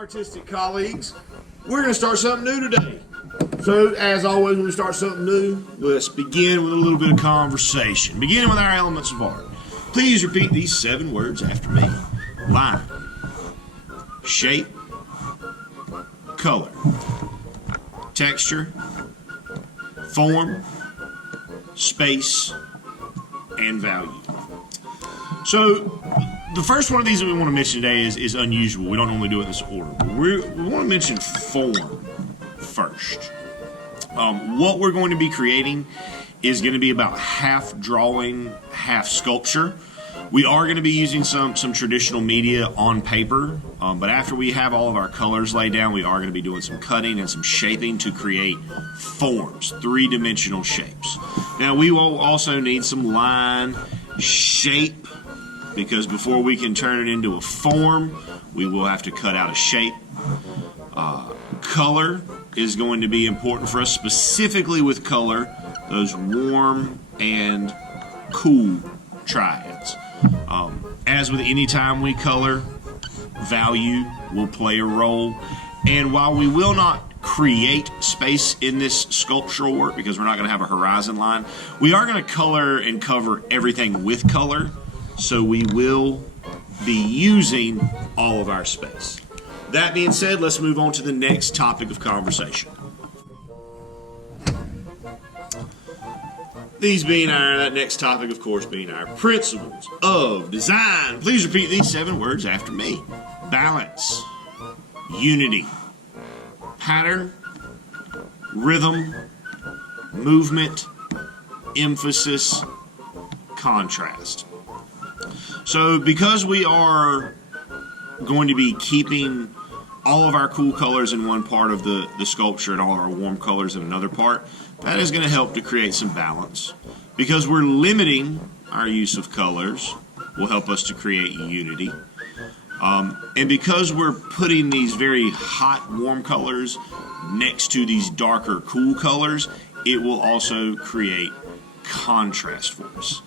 artistic colleagues. We're going to start something new today. So, as always, when we start something new, let's begin with a little bit of conversation. Beginning with our elements of art. Please repeat these 7 words after me. Line, shape, color, texture, form, space, and value. So, the first one of these that we want to mention today is unusual. We don't normally do it in this order. But we want to mention form first. What we're going to be creating is going to be about half drawing, half sculpture. We are going to be using some traditional media on paper, but after we have all of our colors laid down, we are going to be doing some cutting and some shaping to create forms, 3-dimensional shapes. Now we will also need some line, shape, because before we can turn it into a form, we will have to cut out a shape. Color is going to be important for us, specifically with color, those warm and cool triads. As with any time we color, value will play a role. And while we will not create space in this sculptural work because we're not going to have a horizon line, we are going to color and cover everything with color. So we will be using all of our space. That being said, let's move on to the next topic of conversation. These being that next topic, of course, being our principles of design. Please repeat these 7 words after me. Balance, unity, pattern, rhythm, movement, emphasis, contrast. So because we are going to be keeping all of our cool colors in one part of the sculpture and all of our warm colors in another part, that is going to help to create some balance. Because we're limiting our use of colors will help us to create unity. And because we're putting these very hot, warm colors next to these darker, cool colors, it will also create contrast for us.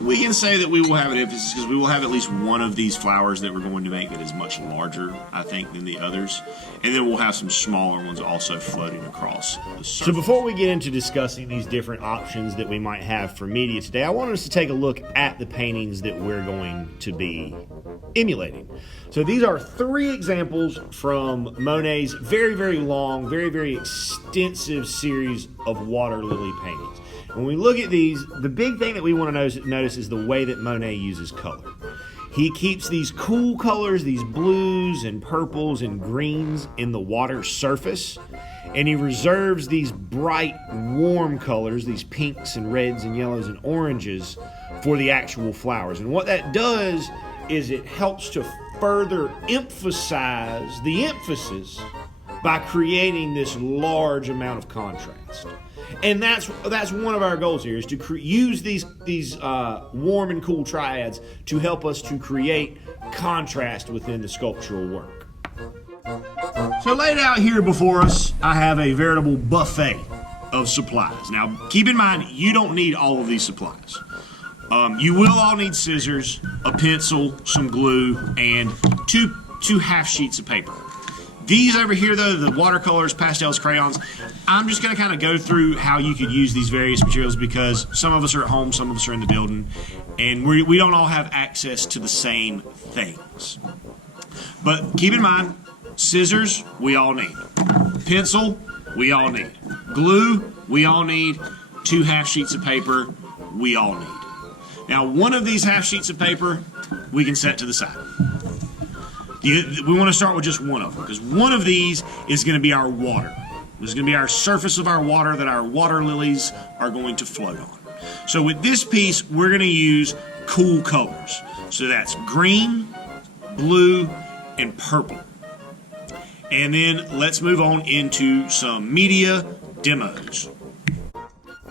We can say that we will have an emphasis because we will have at least one of these flowers that we're going to make that is much larger, I think, than the others. And then we'll have some smaller ones also floating across the surface. So before we get into discussing these different options that we might have for media today, I want us to take a look at the paintings that we're going to be emulating. So these are 3 examples from Monet's very, very long, very, very extensive series of water lily paintings. When we look at these, the big thing that we want to notice is the way that Monet uses color. He keeps these cool colors, these blues and purples and greens in the water surface, and he reserves these bright, warm colors, these pinks and reds and yellows and oranges, for the actual flowers. And what that does is it helps to further emphasize the emphasis by creating this large amount of contrast. And that's one of our goals here, is to use these warm and cool triads to help us to create contrast within the sculptural work. So laid out here before us, I have a veritable buffet of supplies. Now, keep in mind, you don't need all of these supplies. You will all need scissors, a pencil, some glue, and two half sheets of paper. These over here, though, the watercolors, pastels, crayons, I'm just going to kind of go through how you could use these various materials because some of us are at home, some of us are in the building, and we don't all have access to the same things. But keep in mind, scissors, we all need. Pencil, we all need. Glue, we all need. 2 half sheets of paper, we all need. Now, one of these half sheets of paper, we can set to the side. We want to start with just one of them because one of these is going to be our water. This is going to be our surface of our water that our water lilies are going to float on. So with this piece, we're going to use cool colors. So that's green, blue, and purple. And then let's move on into some media demos.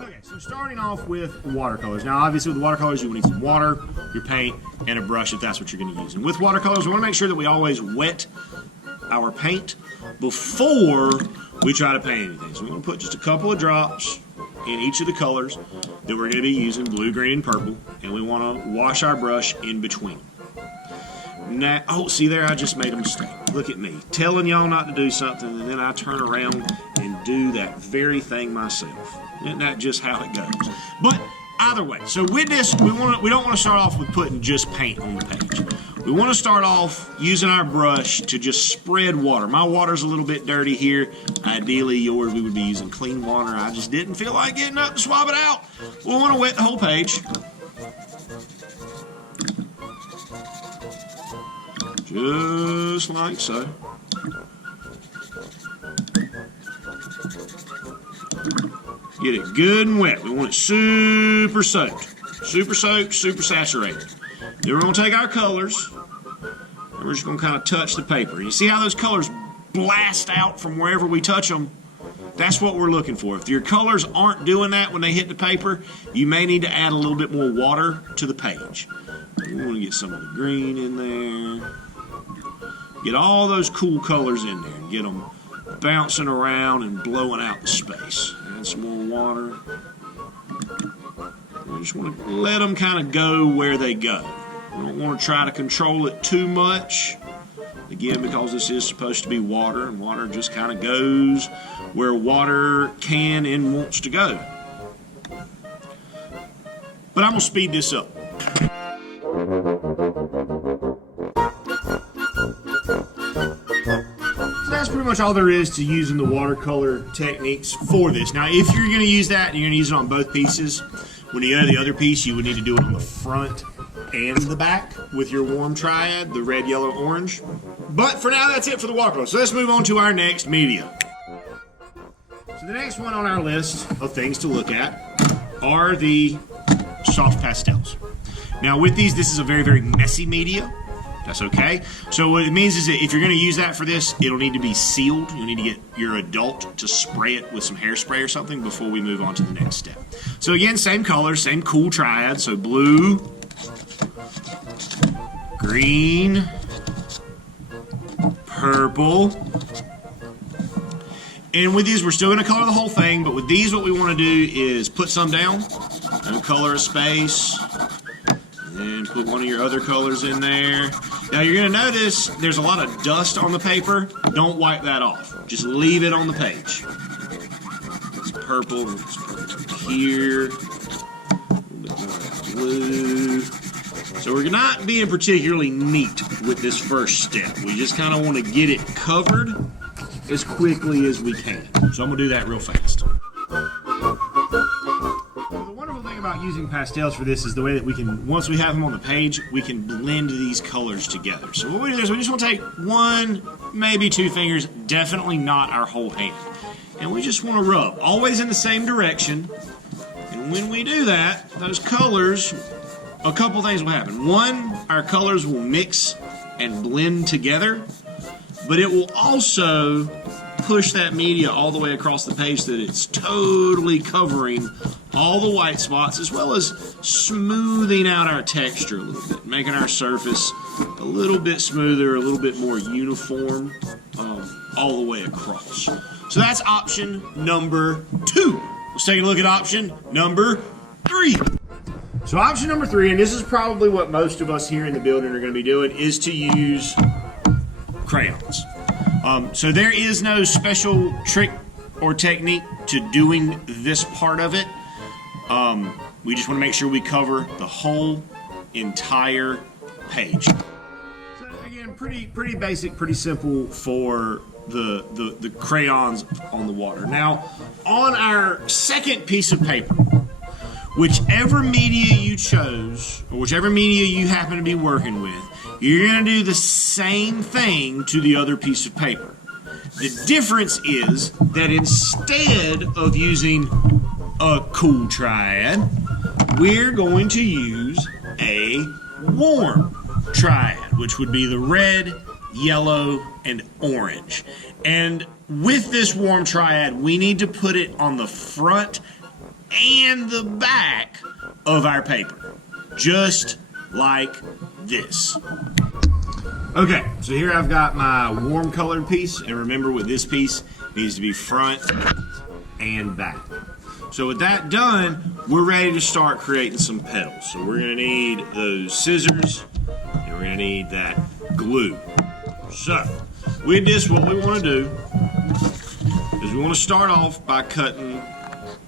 Okay, so starting off with watercolors. Now, obviously, with watercolors, you will need some water, your paint, and a brush if that's what you're going to use. And with watercolors, we want to make sure that we always wet our paint before we try to paint anything. So we're going to put just a couple of drops in each of the colors that we're going to be using, blue, green, and purple, and we want to wash our brush in between. Now, oh, see there, I just made a mistake. Look at me, telling y'all not to do something, and then I turn around and do that very thing myself. Isn't that just how it goes? But either way, so with this, we don't want to start off with putting just paint on the page. We want to start off using our brush to just spread water. My water's a little bit dirty here. Ideally, yours, we would be using clean water. I just didn't feel like getting up to swab it out. We want to wet the whole page. Just like so. Get it good and wet. We want it super soaked, super saturated. Then we're going to take our colors, and we're just going to kind of touch the paper. You see how those colors blast out from wherever we touch them? That's what we're looking for. If your colors aren't doing that when they hit the paper, you may need to add a little bit more water to the page. We want to get some of the green in there. Get all those cool colors in there and get them bouncing around and blowing out the space. Add some more water. We just want to let them kind of go where they go. We don't want to try to control it too much. Again, because this is supposed to be water, and water just kind of goes where water can and wants to go. But I'm going to speed this up. That's pretty much all there is to using the watercolor techniques for this. Now, if you're going to use that, and you're going to use it on both pieces, when you go to the other piece, you would need to do it on the front and the back with your warm triad, the red, yellow, orange. But for now, that's it for the watercolor. So let's move on to our next media. So the next one on our list of things to look at are the soft pastels. Now with these, this is a very, very messy media. That's okay. So what it means is that if you're going to use that for this, it'll need to be sealed. You'll need to get your adult to spray it with some hairspray or something before we move on to the next step. So again, same colors, same cool triad. So blue, green, purple. And with these, we're still going to color the whole thing, but with these, what we want to do is put some down, and color a space, and put one of your other colors in there. Now you're going to notice there's a lot of dust on the paper. Don't wipe that off. Just leave it on the page. It's purple. It's purple here. A little bit more blue. So we're not being particularly neat with this first step. We just kind of want to get it covered as quickly as we can. So I'm going to do that real fast. About using pastels for this is the way that we can, once we have them on the page, we can blend these colors together. So what we do is we just want to take one, maybe two fingers, definitely not our whole hand, and we just want to rub, always in the same direction. And when we do that, those colors, a couple things will happen. One, our colors will mix and blend together, but it will also push that media all the way across the page so that it's totally covering all the white spots, as well as smoothing out our texture a little bit, making our surface a little bit smoother, a little bit more uniform, all the way across. So that's option number 2. Let's take a look at option number 3. So option number 3, and this is probably what most of us here in the building are going to be doing, is to use crayons. So there is no special trick or technique to doing this part of it. We just want to make sure we cover the whole entire page. So again, pretty basic, pretty simple for the crayons on the water. Now, on our second piece of paper, whichever media you chose, or whichever media you happen to be working with, you're going to do the same thing to the other piece of paper. The difference is that instead of using a cool triad, we're going to use a warm triad, which would be the red, yellow, and orange. And with this warm triad, we need to put it on the front and the back of our paper, just like this. Okay, so here I've got my warm colored piece, and remember with this piece, it needs to be front and back. So with that done, we're ready to start creating some petals. So we're gonna need those scissors, and we're gonna need that glue. So, with this, what we want to do is we want to start off by cutting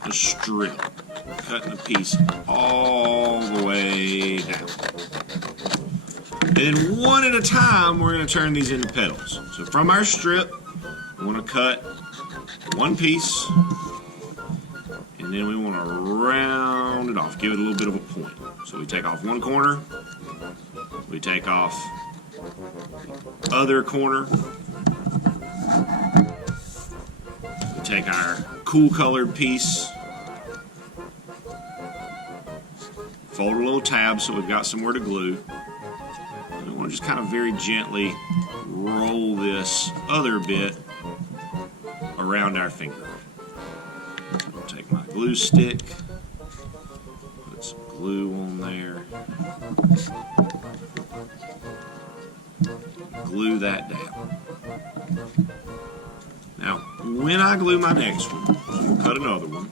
the strip. Cutting the piece all the way down. And then one at a time, we're going to turn these into petals. So from our strip, we want to cut one piece, and then we want to round it off, give it a little bit of a point. So we take off one corner, we take off the other corner, we take our cool colored piece, fold a little tab so we've got somewhere to glue. And we want to just kind of very gently roll this other bit around our finger. I'll take my glue stick, put some glue on there, glue that down. Now, when I glue my next one, we'll cut another one.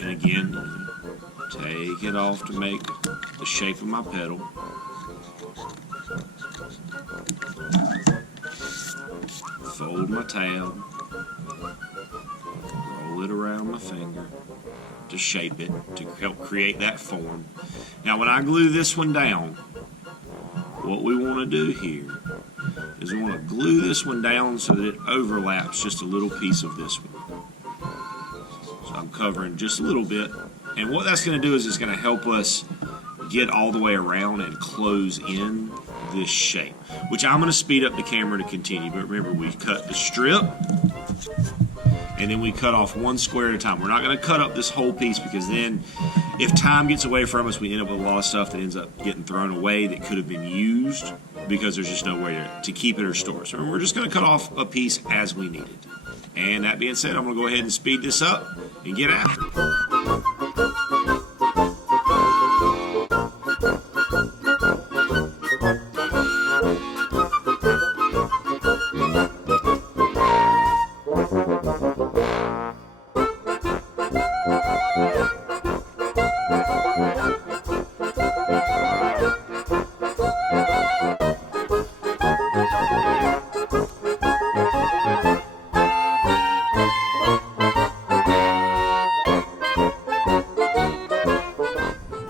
And again, take it off to make the shape of my petal. Fold my tab, roll it around my finger to shape it, to help create that form. Now when I glue this one down, what we want to do here is we want to glue this one down so that it overlaps just a little piece of this one. So I'm covering just a little bit, and what that's going to do is it's going to help us get all the way around and close in this shape, which I'm going to speed up the camera to continue. But remember, we cut the strip and then we cut off one square at a time. We're not going to cut up this whole piece, because then if time gets away from us, we end up with a lot of stuff that ends up getting thrown away that could have been used because there's just no way to keep it or store it. So we're just going to cut off a piece as we need it. And that being said, I'm going to go ahead and speed this up and get after it.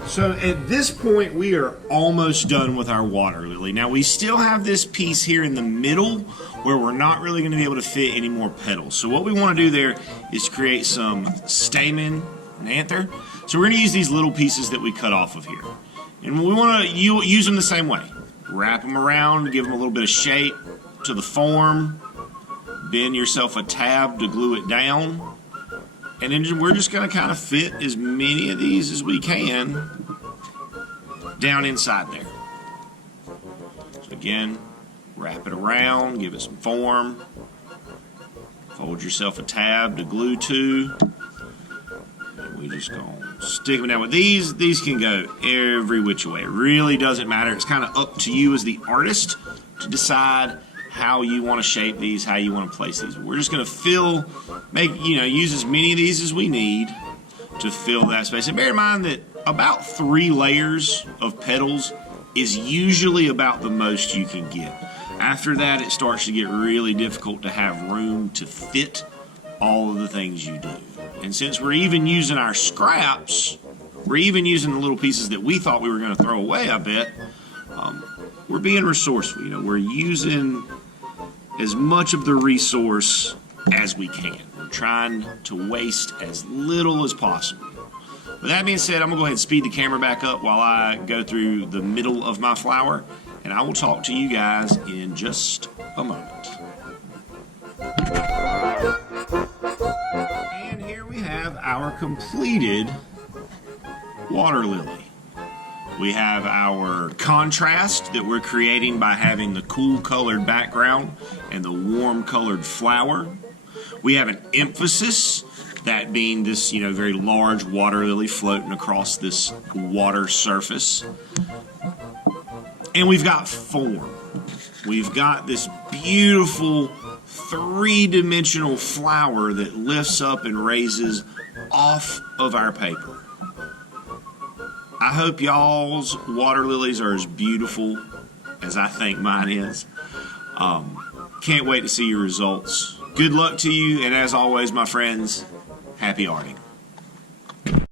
So at this point, we are almost done with our water lily. Now we still have this piece here in the middle where we're not really going to be able to fit any more petals. So what we want to do there is create some stamen and anther. So we're going to use these little pieces that we cut off of here. And we want to use them the same way. Wrap them around, give them a little bit of shape to the form. Bend yourself a tab to glue it down. And then we're just going to kind of fit as many of these as we can down inside there. So again, wrap it around, give it some form. Fold yourself a tab to glue to. And we just going to stick them down with these. These can go every which way. It really doesn't matter. It's kind of up to you as the artist to decide how you want to shape these, how you want to place these. We're just going to use as many of these as we need to fill that space. And bear in mind that about 3 layers of petals is usually about the most you can get. After that, it starts to get really difficult to have room to fit all of the things you do. And since we're even using our scraps, we're even using the little pieces that we thought we were going to throw away, I bet, we're being resourceful. We're using as much of the resource as we can. We're trying to waste as little as possible. With that being said, I'm going to go ahead and speed the camera back up while I go through the middle of my flower, and I will talk to you guys in just a moment. And here we have our completed water lily. We have our contrast that we're creating by having the cool colored background and the warm colored flower. We have an emphasis, that being this, very large water lily floating across this water surface. And we've got form. We've got this beautiful 3-dimensional flower that lifts up and raises off of our paper. I I hope y'all's water lilies are as beautiful as I think mine is. Can't wait to see your results. Good luck to you, and as always, my friends, happy arting.